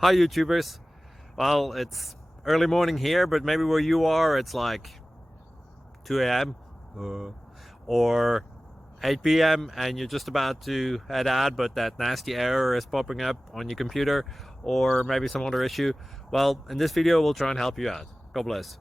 Hi YouTubers. Well, it's early morning here, but maybe where you are it's like 2 a.m. or 8 p.m. and you're just about to head out, but that nasty error is popping up on your computer, or maybe some other issue. Well, in this video we'll try and help you out. God bless.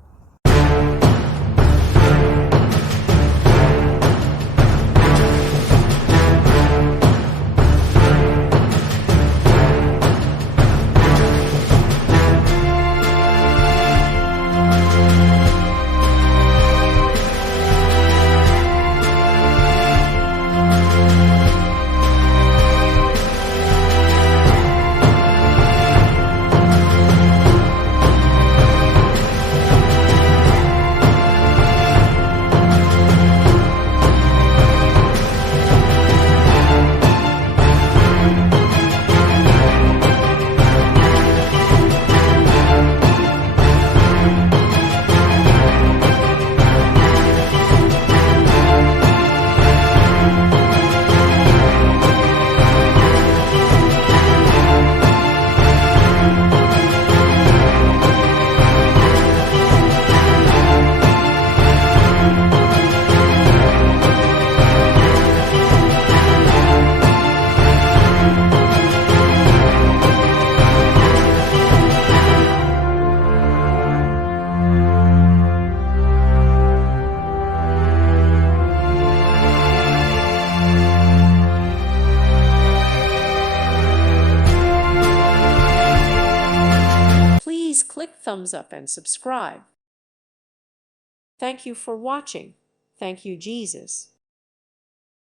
Please click thumbs up and subscribe. Thank you for watching. Thank you, Jesus.